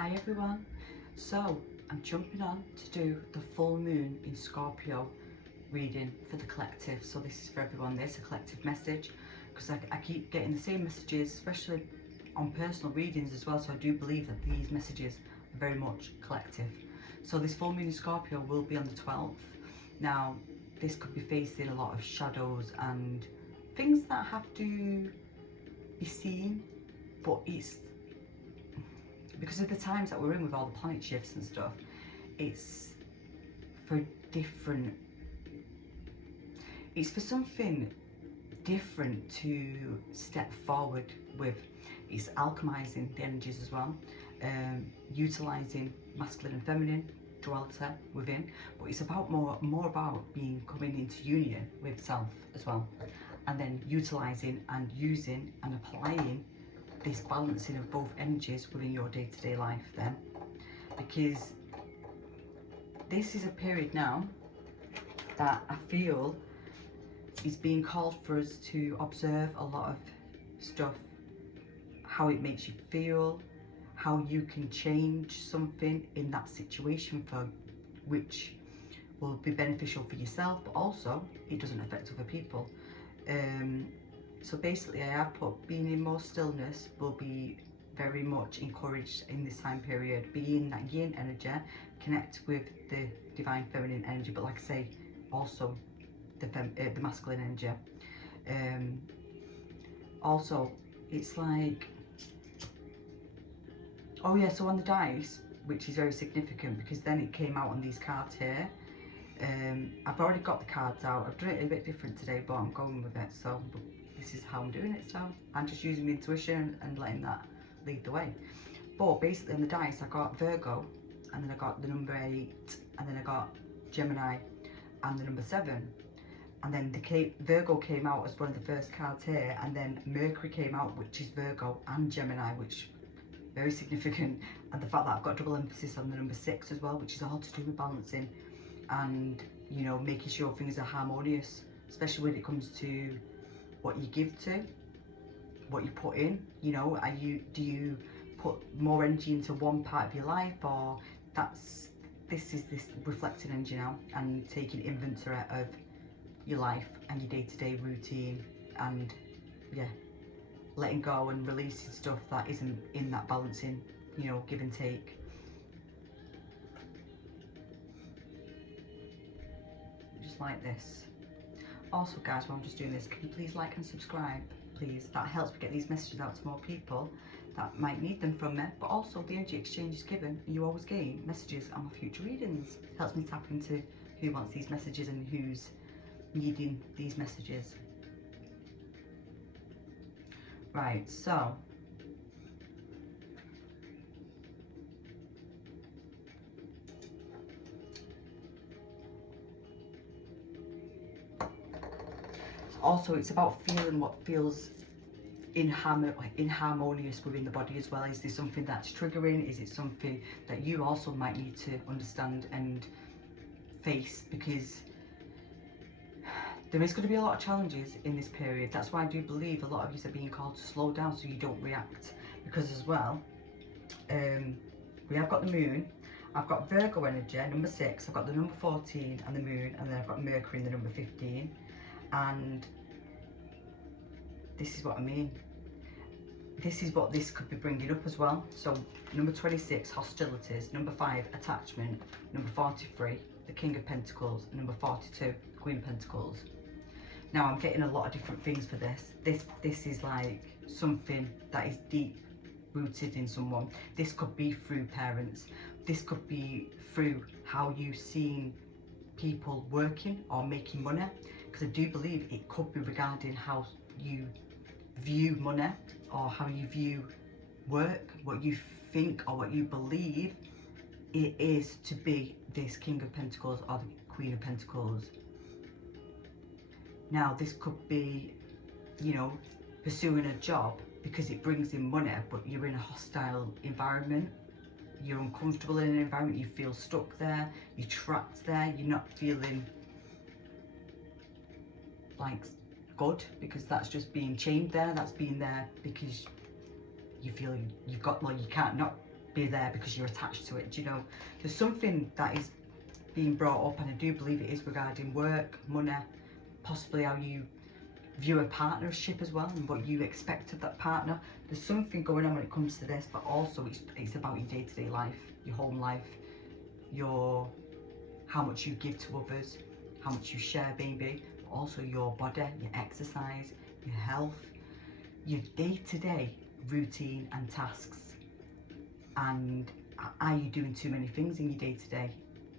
Hi everyone, so I'm jumping on to do the full moon in Scorpio reading for the collective. So this is for everyone, there's a collective message because I keep getting the same messages, especially on personal readings as well, so I do believe that these messages are very much collective. So this full moon in Scorpio will be on the 12th. Now this could be facing a lot of shadows and things that have to be seen, but it's because of the times that we're in with all the planet shifts and stuff, it's for different, it's for something different to step forward with. It's alchemizing the energies as well, utilizing masculine and feminine duality within, but it's about more about coming into union with self as well, and then utilizing and using and applying this balancing of both energies within your day-to-day life then, because this is a period now that I feel is being called for us to observe a lot of stuff, how it makes you feel, how you can change something in that situation for which will be beneficial for yourself, but also it doesn't affect other people. So basically I have put being in more stillness will be very much encouraged in this time period. Be in that yin energy, connect with the divine feminine energy, but like I say, also the masculine energy. Also, it's like, oh yeah, so on the dice, which is very significant because then it came out on these cards here. I've already got the cards out. I've done it a bit different today, but I'm going with it. So this is how I'm doing it. So I'm just using my intuition and letting that lead the way. But basically on the dice, I got Virgo, and then I got the number 8, and then I got Gemini, and the number 7. And then Virgo came out as one of the first cards here, and then Mercury came out, which is Virgo and Gemini, which very significant. And the fact that I've got double emphasis on the number 6 as well, which is all to do with balancing and, you know, making sure things are harmonious, especially when it comes to what you give to, what you put in. You know, do you put more energy into one part of your life, or this is this reflecting energy now, and taking inventory of your life and your day-to-day routine, and yeah, letting go and releasing stuff that isn't in that balancing, you know, give and take. Just like this. Also guys, while I'm just doing this, can you please like and subscribe, please? That helps me get these messages out to more people that might need them from me, but also the energy exchange is given, and you always gain messages on my future readings. Helps me tap into who wants these messages and who's needing these messages. Right, so also it's about feeling what feels inharmonious within the body as well. Is there something that's triggering? Is it something that you also might need to understand and face? Because there is going to be a lot of challenges in this period. That's why I do believe a lot of you are being called to slow down so you don't react. Because as well, we have got the moon, I've got Virgo energy, number 6, I've got the number 14 and the moon, and then I've got Mercury in the number 15. And this is what I mean. This is what this could be bringing up as well. So number 26, hostilities, number 5, attachment, number 43, the King of Pentacles, and number 42, Queen of Pentacles. Now I'm getting a lot of different things for this. This is like something that is deep rooted in someone. This could be through parents. This could be through how you've seen people working or making money. Because I do believe it could be regarding how you view money, or how you view work, what you think or what you believe it is to be this King of Pentacles or the Queen of Pentacles. Now this could be, you know, pursuing a job because it brings in money, but you're in a hostile environment, you're uncomfortable in an environment, you feel stuck there, you're trapped there, you're not feeling like good, because that's just being chained there, that's being there because you feel you've got, well, you can't not be there because you're attached to it. Do you know, there's something that is being brought up, and I do believe it is regarding work, money, possibly how you view a partnership as well and what you expect of that partner. There's something going on when it comes to this, but also it's about your day-to-day life, your home life, your how much you give to others, how much you share, baby, but also your body, your exercise, your health, your day-to-day routine and tasks. And are you doing too many things in your day-to-day?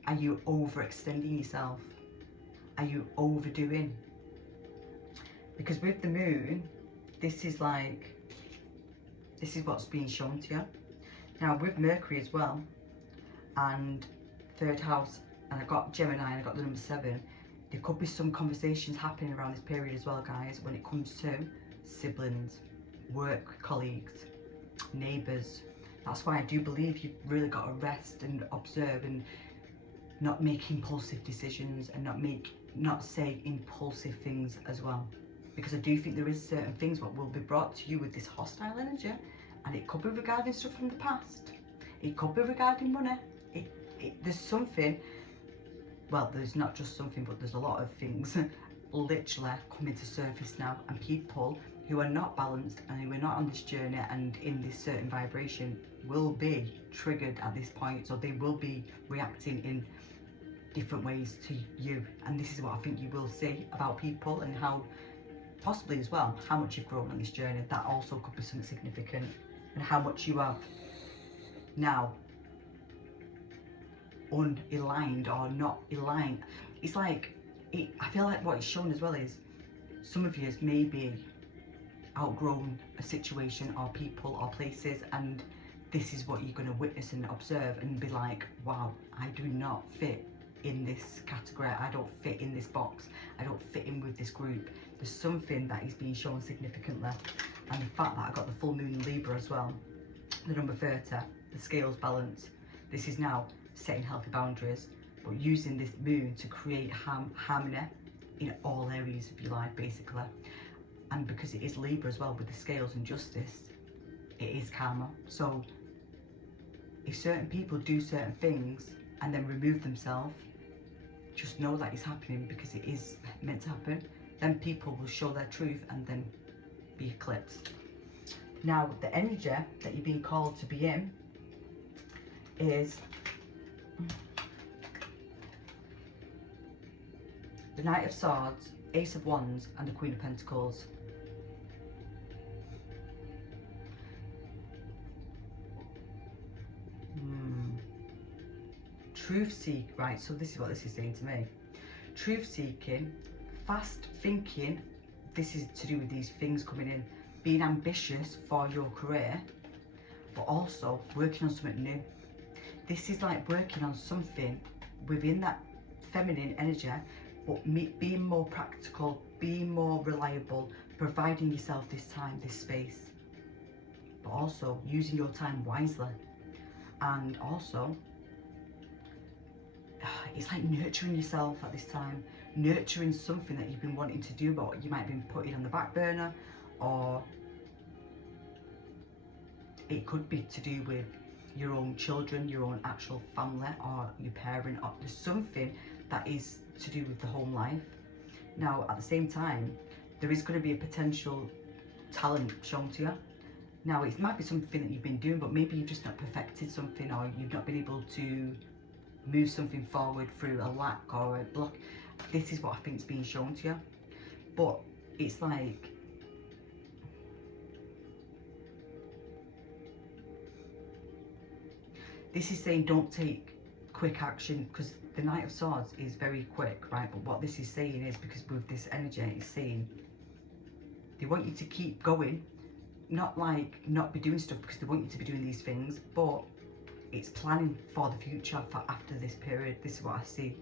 Are you overextending yourself? Are you overdoing? Because with the moon, this is what's being shown to you. Now with Mercury as well, and third house, and I got Gemini and I got the number 7, there could be some conversations happening around this period as well, guys, when it comes to siblings, work colleagues, neighbours. That's why I do believe you've really got to rest and observe and not make impulsive decisions and not say impulsive things as well. Because I do think there is certain things what will be brought to you with this hostile energy, and it could be regarding stuff from the past. It could be regarding money. There's something, well, there's not just something, but there's a lot of things literally coming to surface now, and people who are not balanced and who are not on this journey and in this certain vibration will be triggered at this point, so they will be reacting in different ways to you. And this is what I think you will see about people, and how possibly as well how much you've grown on this journey. That also could be something significant, and how much you have now unaligned or not aligned. It's like I feel like what it's shown as well is some of you has maybe outgrown a situation or people or places, and this is what you're going to witness and observe and be like, wow, I do not fit in this category, I don't fit in this box, I don't fit in with this group. There's something that is being shown significantly, and the fact that I got the full moon in Libra as well, the number 30, the scales balance. This is now setting healthy boundaries, but using this moon to create harmony in all areas of your life, basically. And because it is Libra as well with the scales and justice, it is karma. So if certain people do certain things and then remove themselves, just know that it's happening because it is meant to happen. Then people will show their truth and then be eclipsed. Now the energy that you're being called to be in is the Knight of Swords, Ace of Wands, and the Queen of Pentacles. Truth seek, right, so this is what this is saying to me. Truth seeking, fast thinking, this is to do with these things coming in, being ambitious for your career, but also working on something new. This is like working on something within that feminine energy, but being more practical, being more reliable, providing yourself this time, this space, but also using your time wisely. And also, it's like nurturing yourself at this time, nurturing something that you've been wanting to do, but you might have been putting on the back burner, or it could be to do with your own children, your own actual family, or your parent, or there's something that is to do with the home life. Now at the same time, there is going to be a potential talent shown to you. Now it might be something that you've been doing, but maybe you've just not perfected something, or you've not been able to move something forward through a lack or a block. This is what I think is being shown to you. But it's like, this is saying don't take quick action, because the Knight of Swords is very quick, right? But what this is saying is, because with this energy, it's saying they want you to keep going, not like not be doing stuff because they want you to be doing these things, but it's planning for the future, for after this period. This is what I see.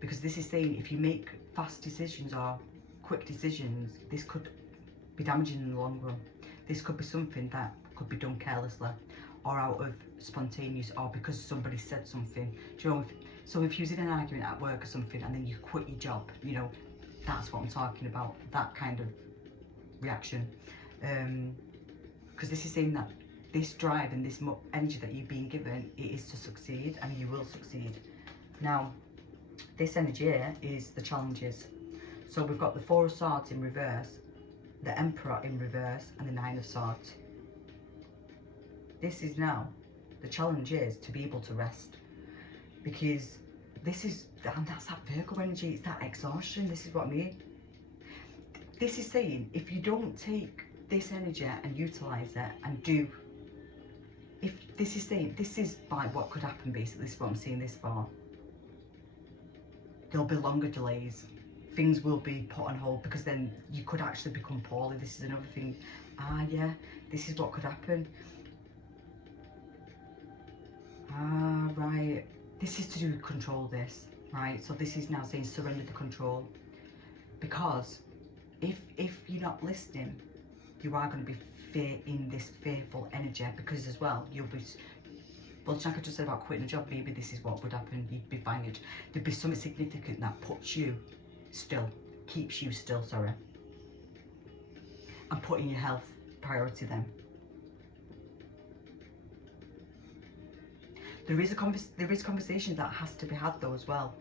Because this is saying if you make fast decisions or quick decisions, this could be damaging in the long run. This could be something that could be done carelessly or out of spontaneous, or because somebody said something. Do you know, so if you're in an argument at work or something and then you quit your job, you know, that's what I'm talking about, that kind of reaction. Because this is saying that this drive and this energy that you've been given, it is to succeed, and you will succeed. Now, this energy here is the challenges. So we've got the Four of Swords in reverse, the Emperor in reverse, and the Nine of Swords. This is now, the challenge is to be able to rest, because this is, and that's that Virgo energy, it's that exhaustion. This is what I mean. This is saying, if you don't take this energy and utilize it and do, if this is saying, this is like what could happen basically, this is what I'm seeing this for. There'll be longer delays, things will be put on hold, because then you could actually become poorly. This is another thing. Yeah, this is what could happen. Right, this is to do with control, this, right? So this is now saying surrender the control, because if you're not listening, you are going to be in this fearful energy, because as well, you'll be, well, like I just said about quitting a job, maybe this is what would happen. You'd be finding there'd be something significant that puts you still, keeps you still, sorry, and putting your health priority then. There is conversation that has to be had though as well,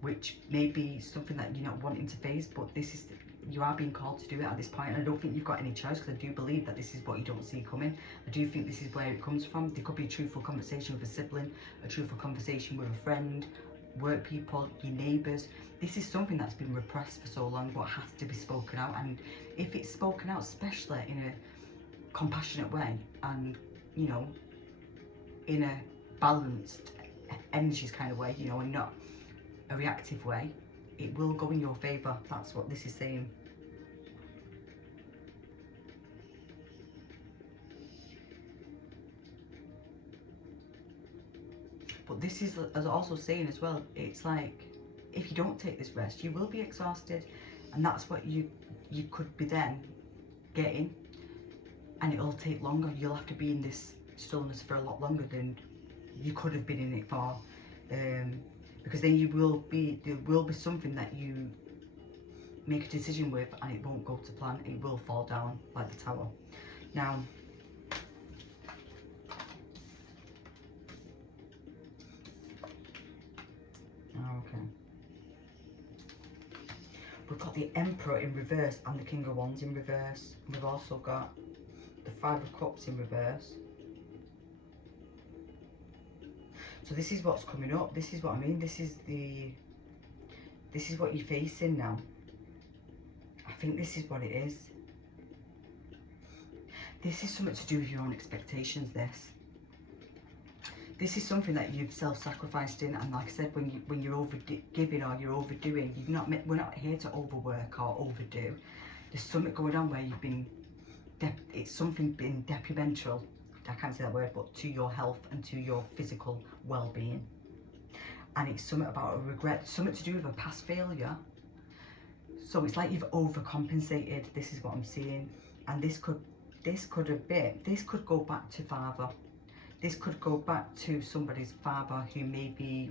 which may be something that you're not wanting to face, but this is, you are being called to do it at this point, and I don't think you've got any choice, because I do believe that this is what you don't see coming. I do think this is where it comes from. There could be a truthful conversation with a sibling, a truthful conversation with a friend, work people, your neighbours. This is something that's been repressed for so long, but has to be spoken out, and if it's spoken out, especially in a compassionate way, and, you know, in a balanced energies kind of way, you know, and not a reactive way, it will go in your favour. That's what this is saying. But this is also saying as well, it's like, if you don't take this rest, you will be exhausted, and that's what you could be then getting, and it'll take longer. You'll have to be in this stillness for a lot longer than you could have been in it for, because then there will be something that you make a decision with, and it won't go to plan. It will fall down like the Tower. Now, okay, we've got the Emperor in reverse and the King of Wands in reverse. We've also got the Five of Cups in reverse. So this is what's coming up. This is what I mean. This is what you're facing now. I think this is what it is. This is something to do with your own expectations. This is something that you've self-sacrificed in, and like I said, when you're overgiving or you're overdoing, we're not here to overwork or overdo. There's something going on where you've been, it's something been detrimental, I can't say that word, but to your health and to your physical well-being. And it's something about a regret, something to do with a past failure. So it's like you've overcompensated. This is what I'm seeing. And this could go back to father. This could go back to somebody's father who maybe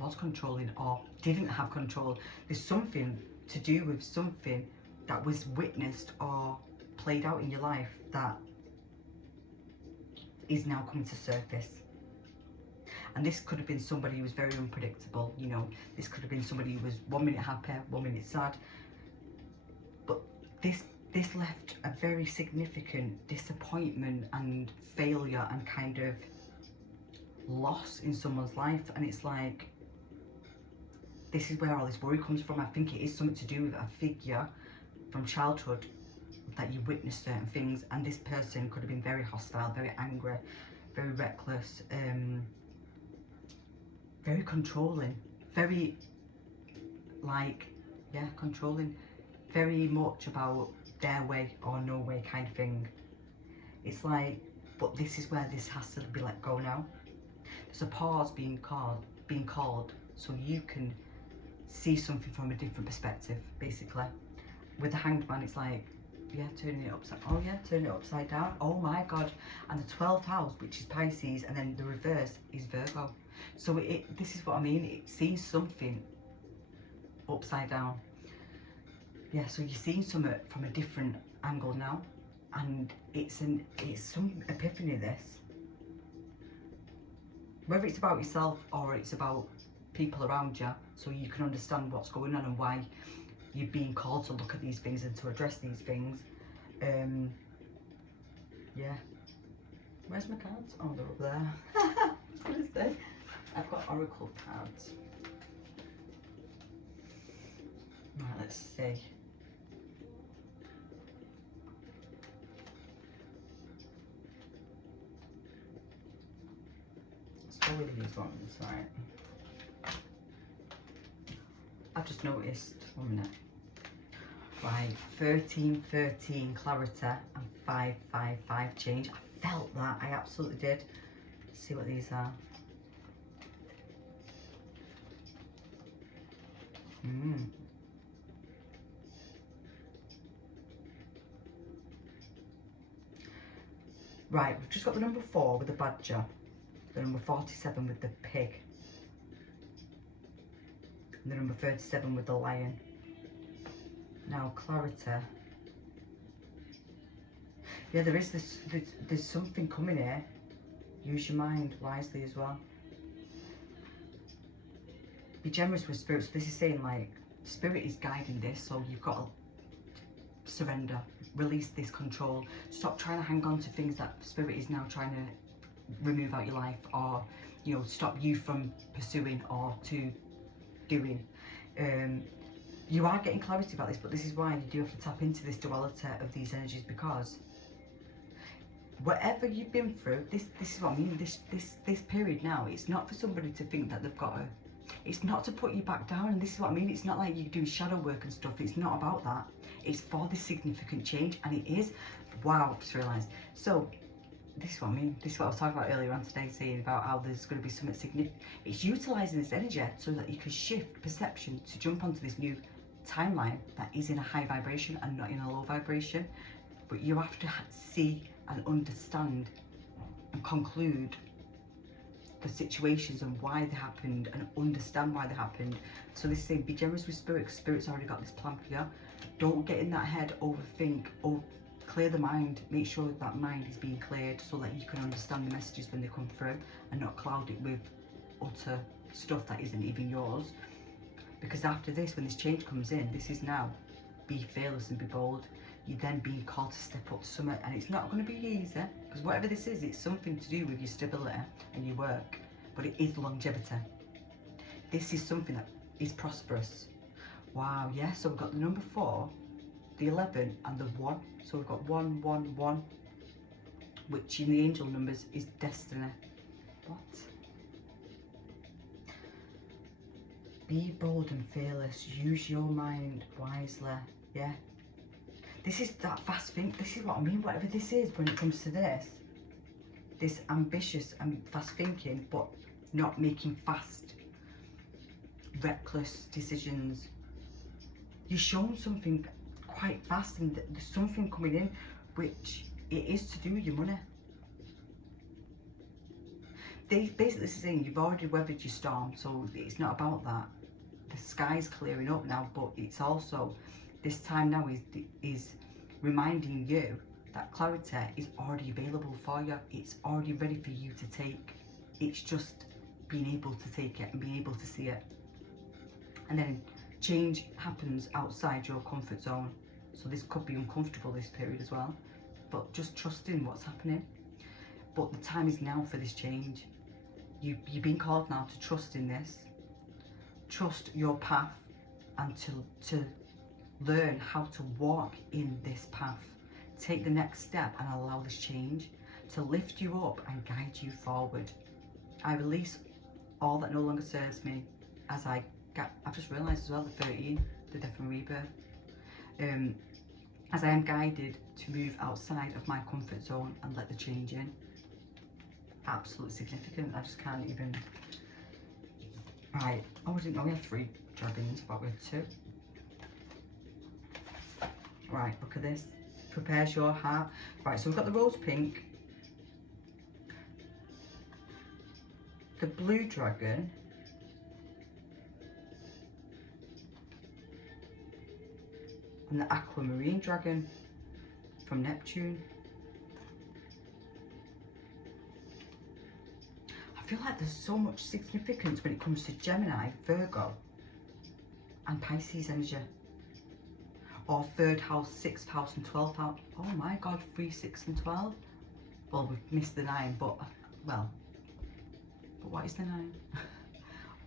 was controlling or didn't have control. There's something to do with something that was witnessed or played out in your life that is now coming to surface. And this could have been somebody who was very unpredictable, you know. This could have been somebody who was 1 minute happy, 1 minute sad. But this left a very significant disappointment and failure and kind of loss in someone's life. And it's like, this is where all this worry comes from. I think it is something to do with a figure from childhood that you witnessed certain things, and this person could have been very hostile, very angry, very reckless, very controlling, very controlling, very much about their way or no way kind of thing. It's like, but this is where this has to be let go now. There's a pause being called so you can see something from a different perspective, basically. With the Hanged Man, it's like, yeah, turning it upside down. Oh my God. And the 12th house, which is Pisces, and then the reverse is Virgo. So this is what I mean. It sees something upside down. Yeah, so you're seeing something from a different angle now. and it's some epiphany, this. Whether it's about yourself or it's about people around you, so you can understand what's going on and why you're being called to look at these things and to address these things. Yeah. Where's my cards? Oh, they're up there. What is this? I've got oracle cards. Right, let's see. Let's go with these ones, right? I've just noticed, 1 minute. Right, 1313 clarity and 555 change. I felt that, I absolutely did. Let's see what these are. Right, we've just got the number 4 with the badger, the number 47 with the pig, and the number 37 with the lion. Now, clarity. Yeah, there is this, there's something coming here. Use your mind wisely as well. Be generous with spirit. So this is saying, like, spirit is guiding this, so you've got to surrender, release this control. Stop trying to hang on to things that spirit is now trying to remove out your life, or, you know, stop you from pursuing or to doing. You are getting clarity about this, but this is why you do have to tap into this duality of these energies, because whatever you've been through, this is what I mean, this period now, it's not for somebody to think that they've got to, it's not to put you back down, and this is what I mean, it's not like you do shadow work and stuff, it's not about that, it's for this significant change, and it is, wow, I've just realised. So, this is what I mean, this is what I was talking about earlier on today, saying about how there's going to be something significant. It's utilising this energy so that you can shift perception to jump onto this new timeline that is in a high vibration and not in a low vibration. But you have to see and understand and conclude the situations and why they happened, and understand why they happened. So this is saying, be generous with spirit, because spirit's already got this plan for you. Don't get in that head, overthink, or clear the mind. Make sure that mind is being cleared so that you can understand the messages when they come through, and not cloud it with utter stuff that isn't even yours. Because after this, when this change comes in, this is now, be fearless and be bold. You're then being called to step up to something, and it's not going to be easy, because whatever this is, it's something to do with your stability and your work, but it is longevity. This is something that is prosperous. Wow, yeah, so we've got the number 4, the 11 and the 1. So we've got 1, 1, 1, which in the angel numbers is destiny. What? Be bold and fearless. Use your mind wisely. Yeah. This is that fast think. This is what I mean. Whatever this is, when it comes to this ambitious and fast thinking, but not making fast, reckless decisions. You're shown something quite fast, and there's something coming in, which it is to do with your money. They basically saying you've already weathered your storm, so it's not about that. The sky's clearing up now, but it's also, this time now is reminding you that clarity is already available for you. It's already ready for you to take. It's just being able to take it and being able to see it. And then change happens outside your comfort zone. So this could be uncomfortable, this period as well, but just trusting what's happening. But the time is now for this change. You've been called now to trust in this. Trust your path, and to learn how to walk in this path. Take the next step and allow this change to lift you up and guide you forward. I release all that no longer serves me, as I've just realised as well, the 13, the death and rebirth. As I am guided to move outside of my comfort zone and let the change in. Absolutely significant. I just can't even. Right. Oh, I didn't know we had 3 dragons, but we had 2. Right, look at this. Prepares your heart. Right, so we've got the rose pink, the blue dragon, and the aquamarine dragon. from Neptune. I feel like there's so much significance when it comes to Gemini, Virgo, and Pisces energy. Or 3rd house, 6th house, and 12th house. Oh my God, 3, 6, and 12. Well, we've missed the 9, but, well. But what is the 9?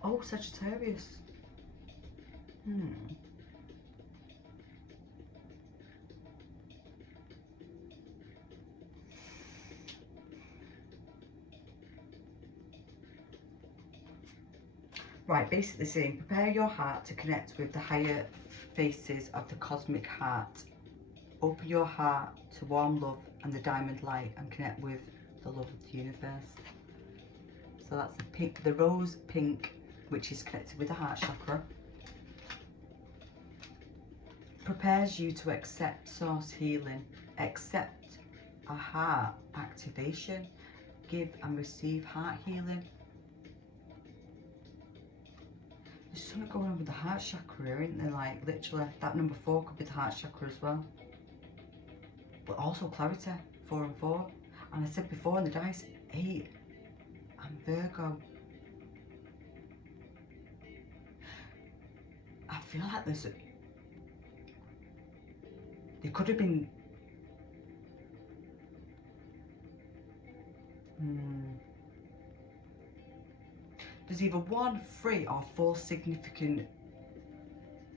Oh, Sagittarius. Right, basically saying, prepare your heart to connect with the higher faces of the cosmic heart. Open your heart to warm love and the diamond light and connect with the love of the universe. So that's the pink, the rose pink, which is connected with the heart chakra. Prepares you to accept source healing, accept a heart activation, give and receive heart healing. There's something going on with the heart chakra here, isn't there? Like, literally, that number 4 could be the heart chakra as well. But also clarity, 4 and 4. And I said before in the dice, 8 and Virgo. I feel like there could have been... There's either 1, 3 or 4 significant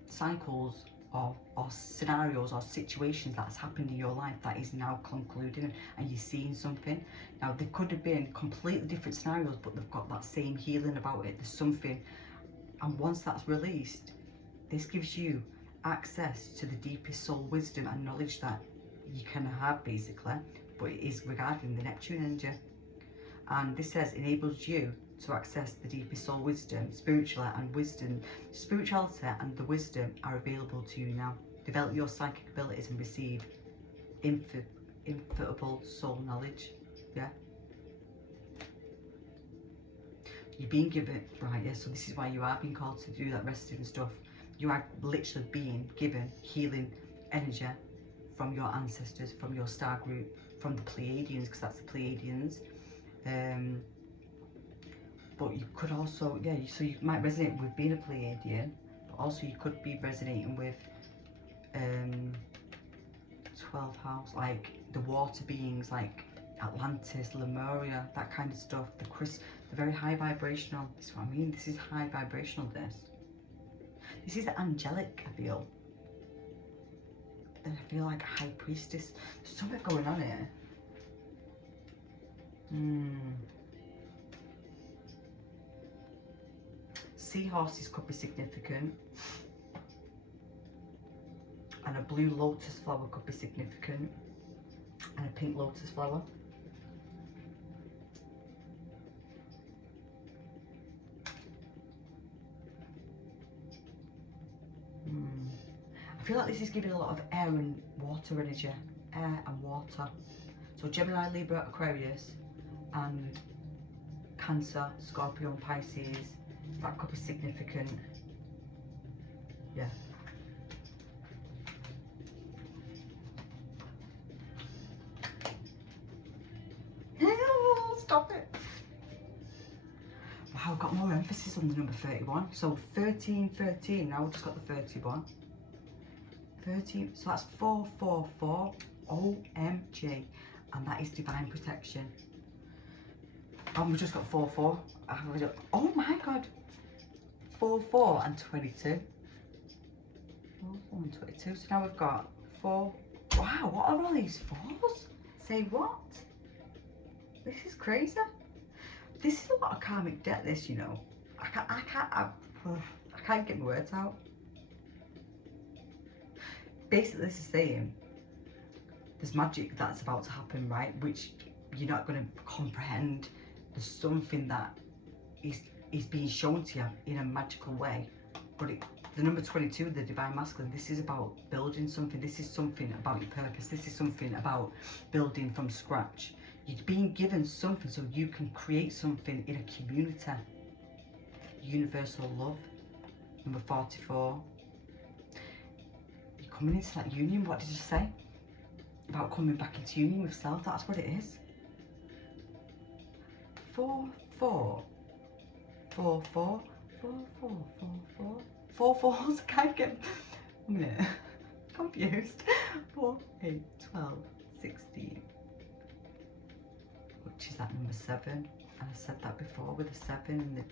cycles or scenarios or situations that's happened in your life that is now concluding and you're seeing something. Now, there could have been completely different scenarios, but they've got that same healing about it. There's something, and once that's released, this gives you access to the deepest soul wisdom and knowledge that you can have, basically, but it is regarding the Neptune energy. And this says enables you to access the deepest soul wisdom, spirituality and the wisdom are available to you now. Develop your psychic abilities and receive ineffable soul knowledge. Yeah. You're being given, right, yeah, so this is why you are being called to do that resting and stuff. You are literally being given healing energy from your ancestors, from your star group, from the Pleiadians, because that's the Pleiadians. But you could also, yeah, so you might resonate with being a Pleiadian, but also you could be resonating with 12th house, like the water beings, like Atlantis, Lemuria, that kind of stuff. The very high vibrational. This is what I mean. This is high vibrational. This is angelic. I feel. And I feel like a high priestess. There's something going on here. Seahorses could be significant, and a blue lotus flower could be significant, and a pink lotus flower. I feel like this is giving a lot of air and water energy, air and water. So Gemini, Libra, Aquarius, and Cancer, Scorpio, and Pisces. That could be significant. Yeah. Stop it. Wow, I've got more emphasis on the number 31. So 13, 13. Now we've just got the 31. 13. So that's 444. OMG. And that is divine protection. And we've just got 44. Oh my God. 44 and 22. 44 and 22. So now we've got 4. Wow, what are all these 4s? Say what? This is crazy. This is a lot of karmic debt, this, you know. I can't get my words out. Basically, this is saying there's magic that's about to happen, right? Which you're not going to comprehend. There's something that is being shown to you in a magical way. But the number 22, the divine masculine, this is about building something. This is something about your purpose. This is something about building from scratch. You're being given something so you can create something in a community. Universal love. Number 44. You're coming into that union. What did you say? about coming back into union with self. That's what it is. 4, 4, 4, 4, 4, 4, 4, 4, 4 fours. I can't get, I'm a minute, confused. 4, 8, 12, 16, which is that number 7. And I said that before with the 7 and the,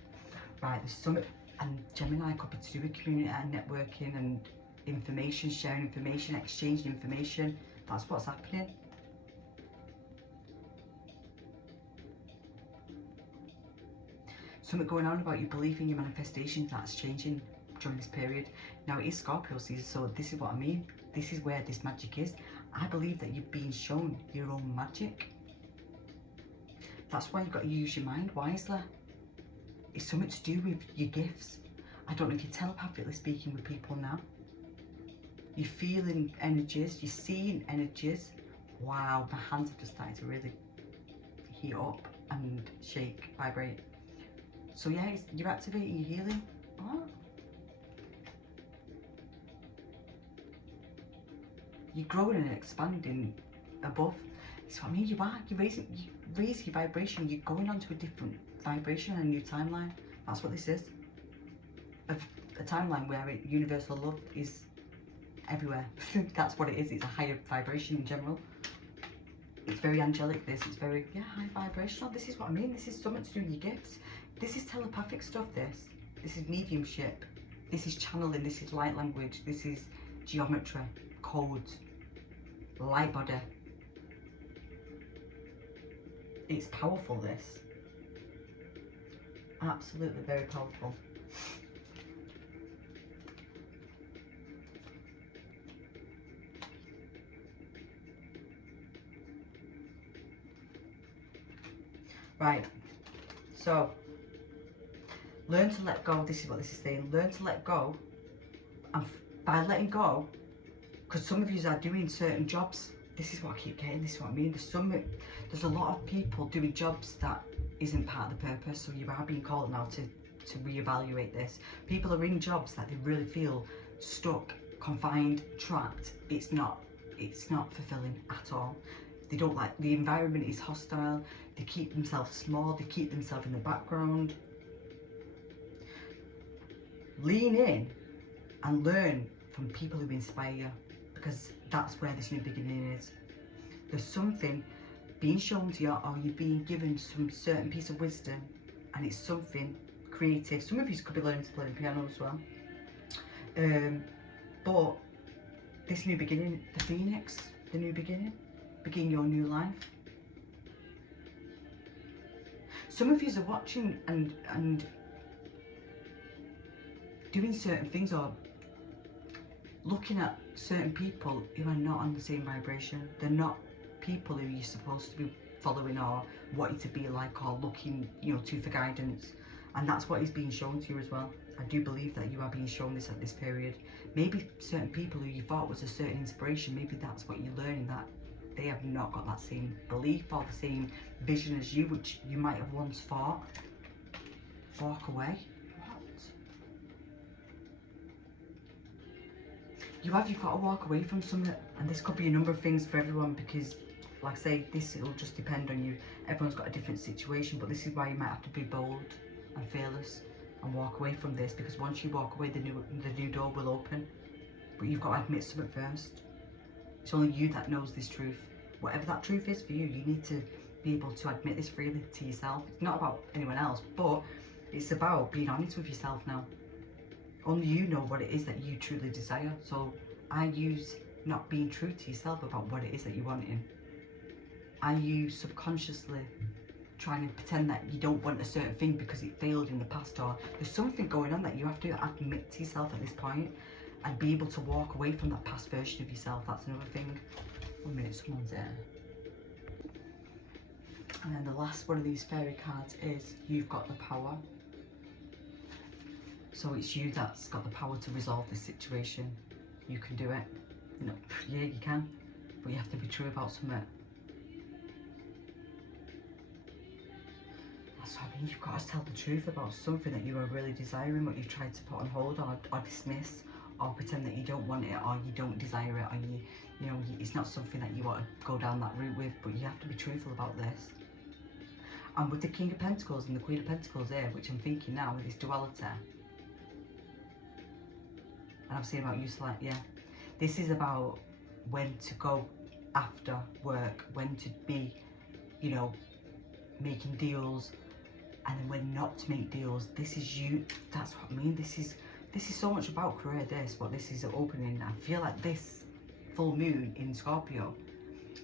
right, there's some, and Gemini could be to do with community and networking and information, sharing information, exchanging information. That's what's happening. Something going on about you believing your manifestations, that's changing during this period. Now it is Scorpio season, so this is what I mean. This is where this magic is. I believe that you're being shown your own magic. That's why you've got to use your mind wisely. It's something to do with your gifts. I don't know if you're telepathically speaking with people now. You're feeling energies, you're seeing energies. Wow, my hands have just started to really heat up and shake, vibrate. So yeah, you're activating your healing. What? You're growing and expanding above. That's what I mean. You're raising your vibration. You're going onto a different vibration and a new timeline. That's what this is. A timeline where universal love is everywhere. That's what it is. It's a higher vibration in general. It's very angelic, this. It's very, yeah, high vibrational. This is what I mean. This is something to do with your gifts. This is telepathic stuff, this. This is mediumship. This is channeling. This is light language. This is geometry, codes, light body. It's powerful, this. Absolutely very powerful. Right, so learn to let go. This is what this is saying. Learn to let go, and by letting go, because some of you are doing certain jobs. This is what I keep getting. This is what I mean. There's a lot of people doing jobs that isn't part of the purpose. So you are being called now to reevaluate this. People are in jobs that they really feel stuck, confined, trapped. It's not fulfilling at all. They don't like, the environment is hostile. They keep themselves small. They keep themselves in the background. Lean in and learn from people who inspire you, because that's where this new beginning is. There's something being shown to you, or you're being given some certain piece of wisdom, and it's something creative. Some of you could be learning to play the piano as well. But this new beginning, the Phoenix, the new beginning, begin your new life. Some of you are watching and doing certain things, or looking at certain people who are not on the same vibration. They're not people who you're supposed to be following or wanting to be like, or looking, to for guidance. And that's what is being shown to you as well. I do believe that you are being shown this at this period. Maybe certain people who you thought was a certain inspiration, maybe that's what you're learning, that they have not got that same belief or the same vision as you, which you might have once thought. Walk away. You've got to walk away from something, and this could be a number of things for everyone, because like I say, it'll just depend on you. Everyone's got a different situation, but this is why you might have to be bold and fearless and walk away from this, because once you walk away, the new door will open. But you've got to admit something first. It's only you that knows this truth. Whatever that truth is for you, you need to be able to admit this freely to yourself. It's not about anyone else, but it's about being honest with yourself now. Only you know what it is that you truly desire. So are you not being true to yourself about what it is that you want in? Are you subconsciously trying to pretend that you don't want a certain thing because it failed in the past, or there's something going on that you have to admit to yourself at this point and be able to walk away from that past version of yourself? That's another thing. 1 minute, someone's there. And then the last one of these fairy cards is you've got the power. So it's you that's got the power to resolve this situation. You can do it. Yeah, you can. But you have to be true about something. That's what I mean. You've got to tell the truth about something that you are really desiring, what you've tried to put on hold or dismiss, or pretend that you don't want it, or you don't desire it, or you know, it's not something that you want to go down that route with. But you have to be truthful about this. And with the King of Pentacles and the Queen of Pentacles here, which I'm thinking now with this duality, and I'm saying about you, like, yeah, this is about when to go after work, when to be, you know, making deals, and then when not to make deals. This is you. That's what I mean. This is so much about career, this, but this is opening. I feel like this full moon in Scorpio,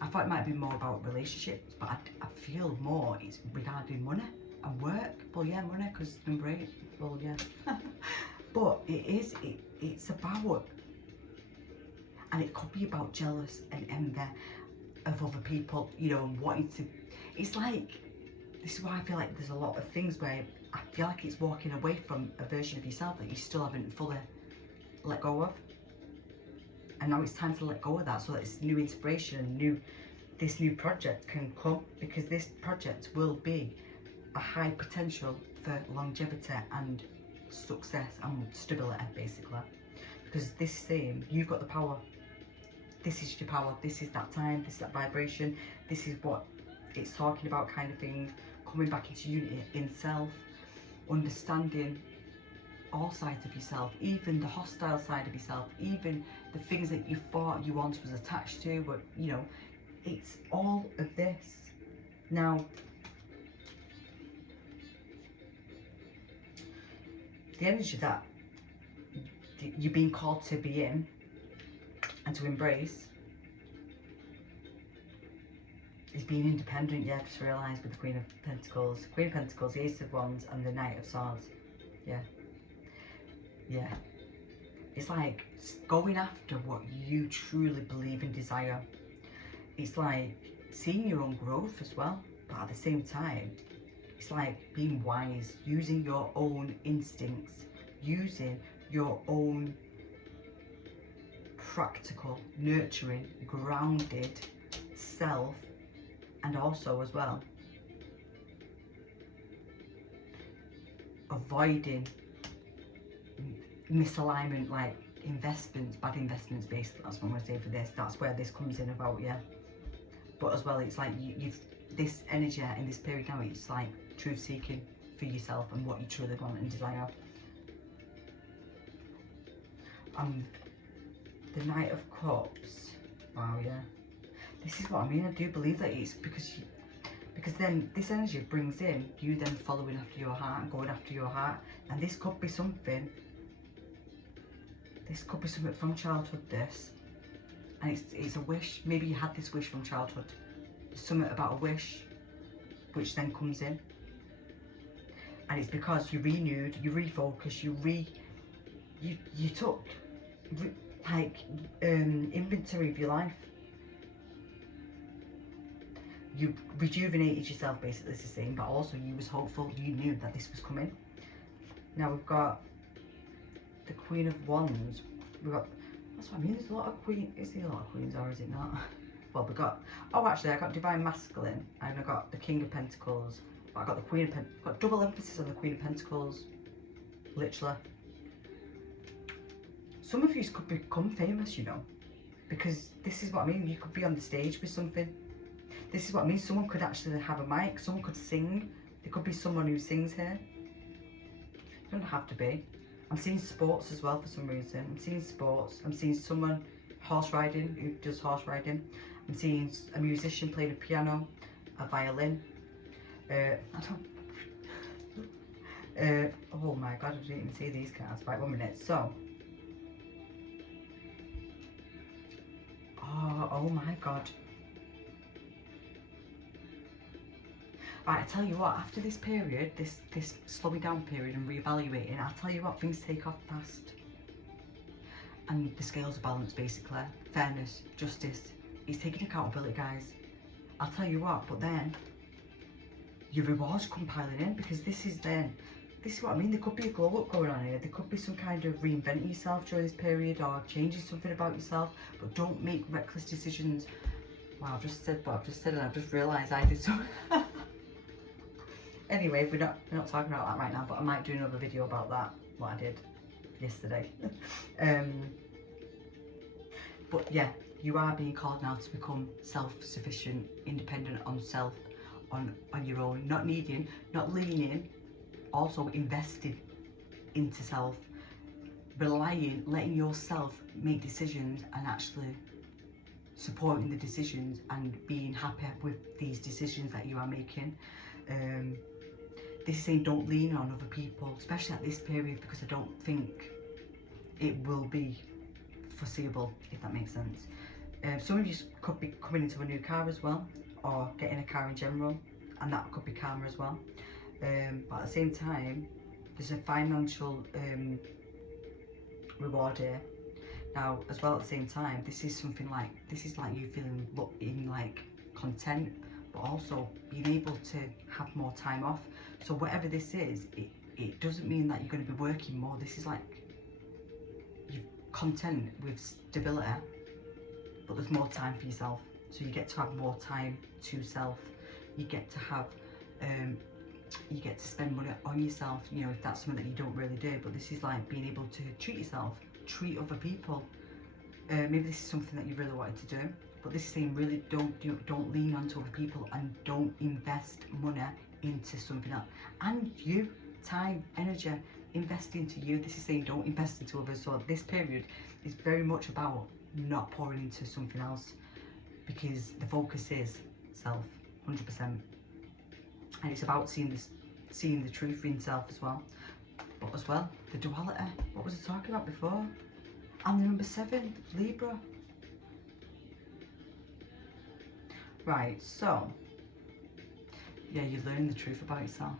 I thought it might be more about relationships, but I feel more it's regarding money and work. Well, yeah, money, because number 8, well, yeah. But it's about, and it could be about jealous and envy of other people, you know, and wanting to, it's like, this is why I feel like there's a lot of things where I feel like it's walking away from a version of yourself that you still haven't fully let go of. And now it's time to let go of that, so that it's new inspiration and this new project can come, because this project will be a high potential for longevity and success and stability, basically. Because this is saying you've got the power. This is your power. This is that time. This is that vibration. This is what it's talking about, kind of thing. Coming back into unity in self, understanding all sides of yourself, even the hostile side of yourself, even the things that you thought you once was attached to, but you know, it's all of this. Now, the energy that you're being called to be in and to embrace is being independent. Yeah, just realised with the Queen of Pentacles, the Ace of Wands, and the Knight of Swords. Yeah. Yeah. It's like going after what you truly believe and desire. It's like seeing your own growth as well, but at the same time, it's like being wise, using your own instincts, using your own practical, nurturing, grounded self, and also as well avoiding misalignment, like investments, bad investments, basically. That's what I'm going to say for this. That's where this comes in about, yeah. But as well, it's like you've this energy in this period now, it's like truth seeking for yourself and what you truly want and desire. The Knight of Cups, wow, yeah, this is what I mean. I do believe that it's because then this energy brings in you then following after your heart and going after your heart, and this could be something from childhood, this, and it's a wish. Maybe you had this wish from childhood, something about a wish which then comes in, and it's because you renewed, you refocused, you took inventory of your life. You rejuvenated yourself, basically, this is saying, but also you was hopeful, you knew that this was coming. Now we've got the Queen of Wands. We've got, that's what I mean, there's a lot of queens. Is there a lot of queens, or is it not? Well, we got, oh actually I got Divine Masculine, and I got the King of Pentacles, but I got the Queen of Pentacles. Got double emphasis on the Queen of Pentacles, literally. Some of you could become famous, you know, because this is what I mean, you could be on the stage with something. This is what I mean, someone could actually have a mic, someone could sing. There could be someone who sings here. You don't have to be. I'm seeing sports as well for some reason. I'm seeing sports. I'm seeing someone horse riding, who does horse riding. I'm seeing a musician playing a piano, a violin. Oh my god, I didn't even see these cards. Right, 1 minute. So, oh my god. Right, I tell you what, after this period, this slowing down period and reevaluating, I'll tell you what, things take off fast. And the scales are balanced, basically. Fairness, justice. It's taking accountability, guys. I'll tell you what, but then your rewards come piling in, because this is what I mean. There could be a glow up going on here. There could be some kind of reinventing yourself during this period, or changing something about yourself, but don't make reckless decisions. Wow, I've just said what I've just said, and I've just realised I did something. Anyway, we're not talking about that right now, but I might do another video about that, what I did. yesterday. But yeah, you are being called now to become self-sufficient, independent on self, on your own, not needing, not leaning, also invested into self, relying, letting yourself make decisions and actually supporting the decisions and being happy with these decisions that you are making. This is saying don't lean on other people, especially at this period, because I don't think it will be foreseeable, if that makes sense. Some of you could be coming into a new car as well, or getting a car in general, and that could be karma as well. But at the same time, there's a financial reward here. Now, as well, at the same time, this is something like, this is like you feeling like content, but also being able to have more time off. So whatever this is, it doesn't mean that you're going to be working more. This is like you're content with stability, but there's more time for yourself. So you get to have more time to self. You get to have, you get to spend money on yourself, you know, if that's something that you don't really do. But this is like being able to treat yourself, treat other people. Maybe this is something that you really wanted to do, but this is saying really don't lean onto other people and don't invest money into something else. And you, time, energy, invest into you. This is saying don't invest into others. So this period is very much about not pouring into something else, because the focus is self, 100%. And it's about seeing the truth in self as well. But as well, the duality. What was I talking about before? And the number 7, Libra. Right, so yeah, you're learning the truth about yourself.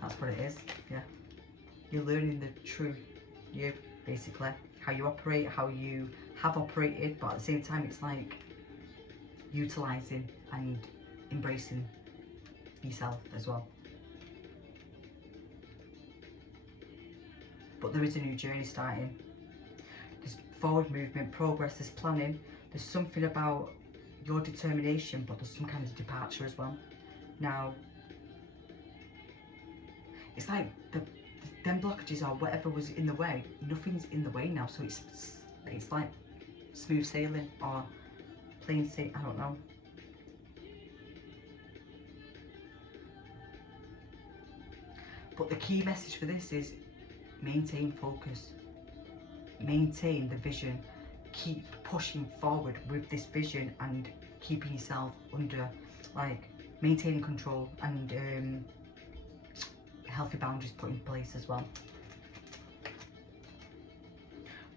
That's what it is. Yeah, you're learning the true you, basically, how you operate, how you have operated, but at the same time, it's like utilizing and embracing yourself as well. But there is a new journey starting. There's forward movement, progress, there's planning. There's something about your determination, but there's some kind of departure as well. Now, it's like them blockages or whatever was in the way, nothing's in the way now. So it's like smooth sailing or plain sailing, I don't know. But the key message for this is maintain focus, maintain the vision, keep pushing forward with this vision and keeping yourself under, like, maintaining control and healthy boundaries put in place as well.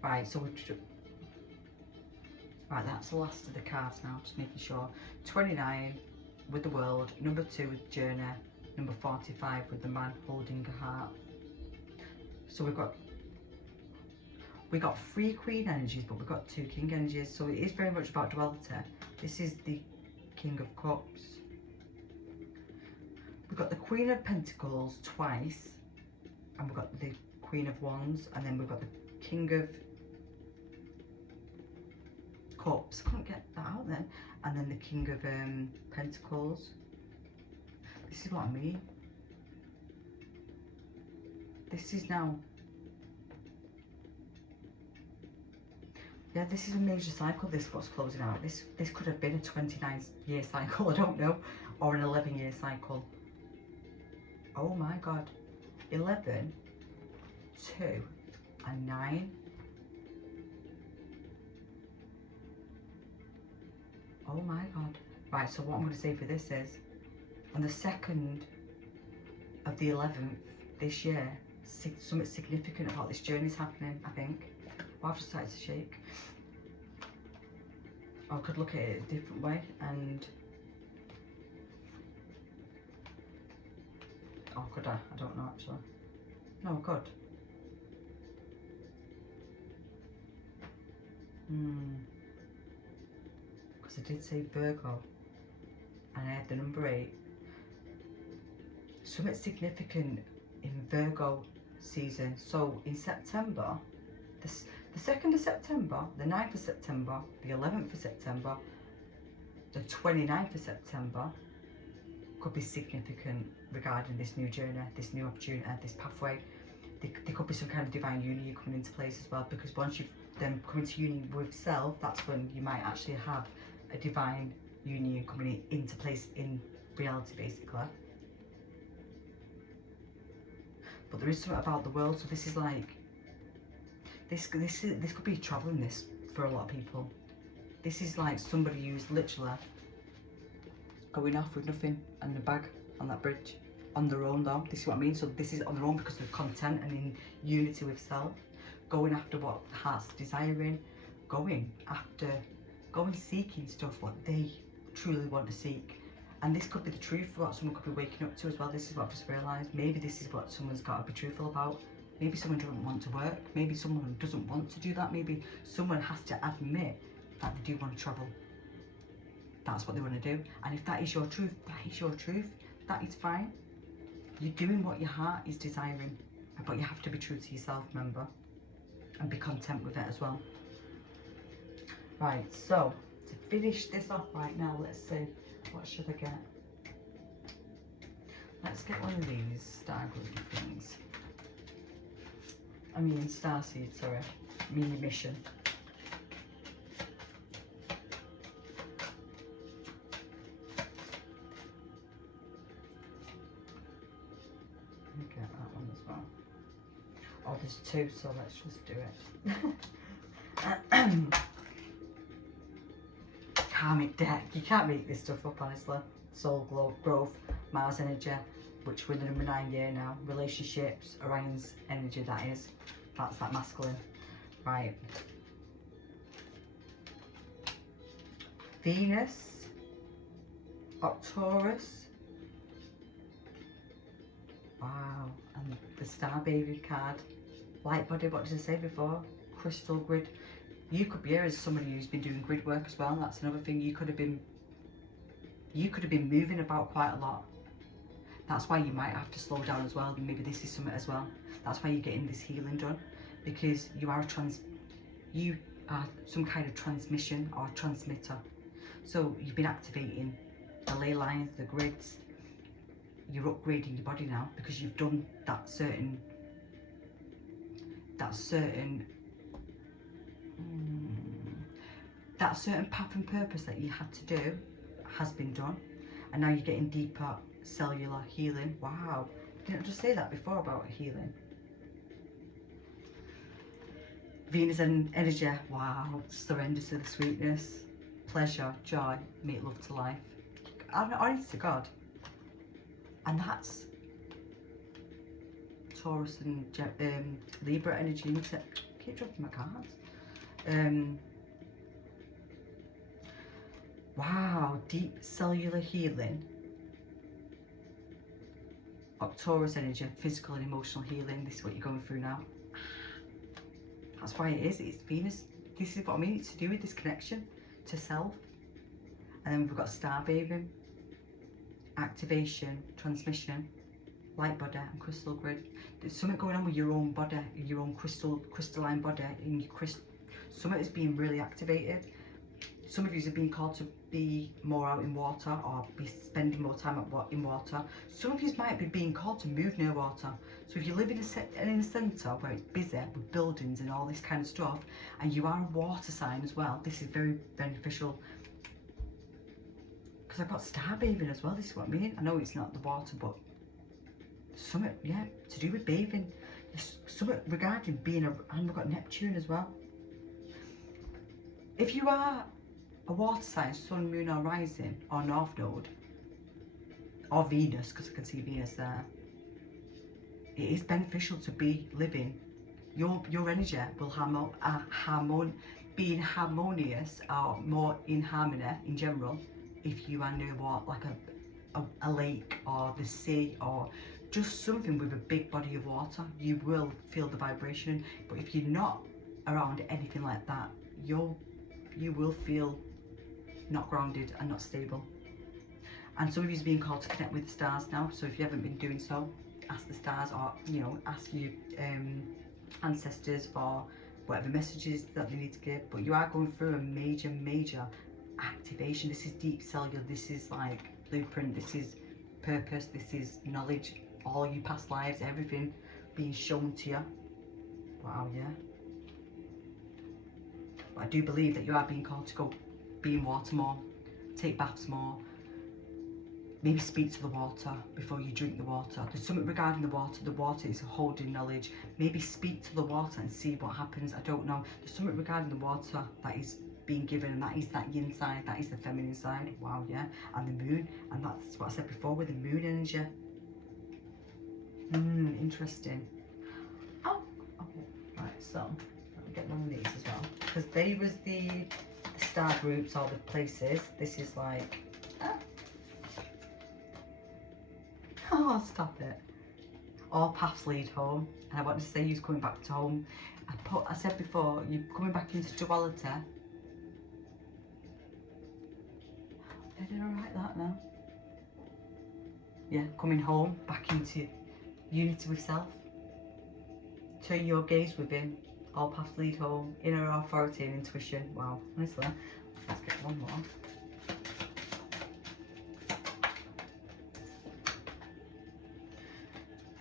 Right, so right, that's the last of the cards now, just making sure. 29 with the World, number 2 with Journey, number 45 with the Man holding a heart. So we've got 3 Queen energies, but we've got 2 King energies, so it is very much about duality. This is the King of Cups. We've got the Queen of Pentacles twice, and we've got the Queen of Wands, and then we've got the King of Cups. Couldn't get that out then. And then the King of Pentacles. This is what I mean. This is now, yeah, this is a major cycle, this what's closing out. This could have been a 29-year cycle, I don't know, or an 11-year cycle. Oh my God, 11, 2, and 9. Oh my God. Right, so what I'm going to say for this is, on the 2nd of the 11th this year, something significant about this journey is happening, I think. Well, I've just started to shake. Or I could look at it a different way and... Oh, could I? I don't know actually. No, I could. Because I did say Virgo. And I had the number 8. Something significant in Virgo season. So in September, the 2nd of September, the 9th of September, the 11th of September, the 29th of September could be significant regarding this new journey, this new opportunity, this pathway. there could be some kind of divine union coming into place as well, because once you've then come into union with self, that's when you might actually have a divine union coming into place in reality, basically. But there is something about the world, so this is like, this could be travelling this for a lot of people. This is like somebody who's literally going off with nothing and a bag on that bridge, on their own though. This is what I mean. So this is on their own because they're content and in unity with self, going after what the heart's desiring, going seeking stuff what they truly want to seek. And this could be the truth for what someone could be waking up to as well. This is what I've just realised. Maybe this is what someone's got to be truthful about. Maybe someone doesn't want to work. Maybe someone doesn't want to do that. Maybe someone has to admit that they do want to travel. That's what they want to do. And if that is your truth, that is your truth. That is fine. You're doing what your heart is desiring. But you have to be true to yourself, remember. And be content with it as well. Right, so to finish this off right now, let's see. What should I get? Let's get one of these star group things. I mean starseed, sorry. Mini mission. Get that one as well. Oh, there's two, so let's just do it. Karmic deck. You can't make this stuff up, honestly. Soul growth, Mars energy, which we're in the number 9 year now. Relationships, Orion's energy, that is. That's that masculine. Right. Venus, Taurus. Wow. And the Star Baby card. Light body, what did I say before? Crystal grid. You could be here as somebody who's been doing grid work as well. That's another thing. You could have been moving about quite a lot. That's why you might have to slow down as well. Maybe this is something as well. That's why you're getting this healing done, because you are some kind of transmission or transmitter. So you've been activating the ley lines, the grids. You're upgrading your body now because you've done that certain path and purpose that you had to do has been done, and now you're getting deeper cellular healing. Wow, didn't I just say that before about healing? Venus and energy. Wow, surrender to the sweetness, pleasure, joy, make love to life. Honest to God. And that's Taurus and Libra energy, isn't it? I keep dropping my cards. Wow, deep cellular healing. Taurus energy, physical and emotional healing. This is what you're going through now. That's why it is. It's Venus. This is what I mean. It's to do with this connection to self. And then we've got star bathing, activation, transmission, light body and crystal grid. There's something going on with your own body, your own crystalline body. Something is being really activated. Some of you are being called to be more out in water or be spending more time in water. Some of you might be being called to move near water. So if you live in a centre where it's busy with buildings and all this kind of stuff, and you are a water sign as well, this is very beneficial. Because I've got star bathing as well, this is what I mean. I know it's not the water, but something, yeah, to do with bathing. There's something regarding being and we've got Neptune as well. If you are a water sign, sun, moon or rising, or north node, or Venus, because I can see Venus there, it is beneficial to be living. Your energy will being harmonious or more in harmony in general if you are near what, like a lake or the sea or just something with a big body of water. You will feel the vibration. But if you're not around anything like that, you will feel not grounded and not stable. And some of you are being called to connect with the stars now. So if you haven't been doing so, ask the stars, or ask your ancestors for whatever messages that they need to give. But you are going through a major activation. This is deep cellular. This is like blueprint. This is purpose. This is knowledge. All your past lives, everything being shown to you. Wow, yeah. But I do believe that you are being called to go be in water more, take baths more, maybe speak to the water before you drink the water. There's something regarding the water is holding knowledge. Maybe speak to the water and see what happens, I don't know. There's something regarding the water that is being given, and that is that yin side, that is the feminine side. Wow, yeah. And the moon, and that's what I said before with the moon energy. Interesting. Oh, okay, right, so let me get one of these as well, because they was the star groups or the places. This is like, oh, stop it. All paths lead home, and I want to say you're coming back to home. I said before, you're coming back into duality. Did I write that now? Yeah, coming home, back into unity with self. Turn your gaze within. All paths lead home. Inner authority and intuition. Wow, honestly. Let's get one more.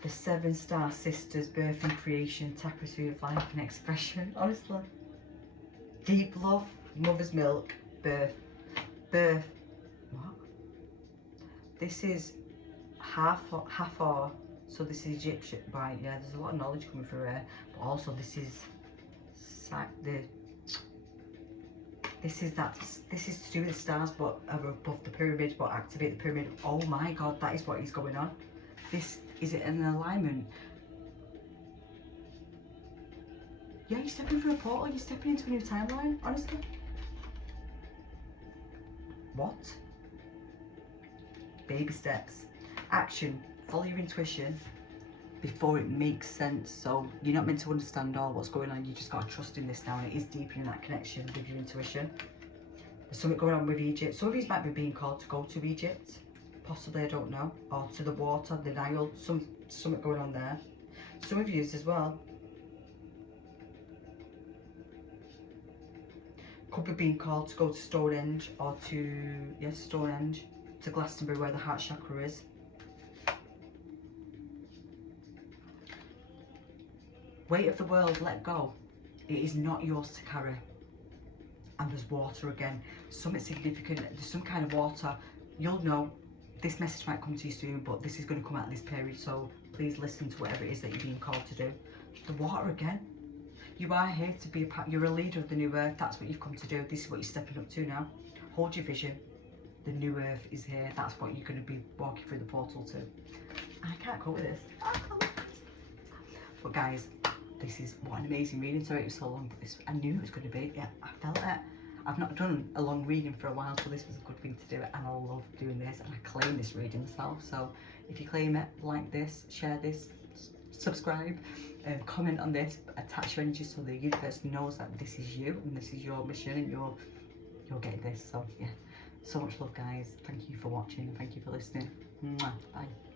The 7-star sisters, birth and creation, tapestry of life and expression. Honestly. Deep love, mother's milk, birth. Birth. What? This is half or, so this is Egyptian, right? Yeah, there's a lot of knowledge coming through here, but also this is this is to do with the stars, but are above the pyramid, but activate the pyramid. Oh my god, that is what is going on. This is it an alignment? Yeah, you're stepping through a portal. You're stepping into a new timeline. Honestly, what? Baby steps, action. Follow your intuition before it makes sense. So you're not meant to understand all what's going on. You just got to trust in this now, and it is deepening that connection with your intuition. There's something going on with Egypt. Some of you might be being called to go to Egypt, possibly, I don't know, or to the water, the Nile. Something going on there. Some of you as well could be being called to go to Stonehenge, or to, yes, Stonehenge, to Glastonbury, where the heart chakra is. Weight of the world, let go. It is not yours to carry. And there's water again. Something significant. There's some kind of water. You'll know. This message might come to you soon, but this is going to come out of this period. So please listen to whatever it is that you're being called to do. The water again. You are here to be you're a leader of the new earth. That's what you've come to do. This is what you're stepping up to now. Hold your vision. The new earth is here. That's what you're going to be walking through the portal to. I can't cope with this. But guys, this is what an amazing reading. Sorry it was so long, but I knew it was going to be. Yeah, I felt it. I've not done a long reading for a while, so this was a good thing to do, and I love doing this, and I claim this reading myself. So if you claim it, like this, share this, subscribe, comment on this, attach your energy so the universe knows that this is you and this is your mission, and you're getting this. So yeah, so much love guys. Thank you for watching. Thank you for listening. Mwah. Bye.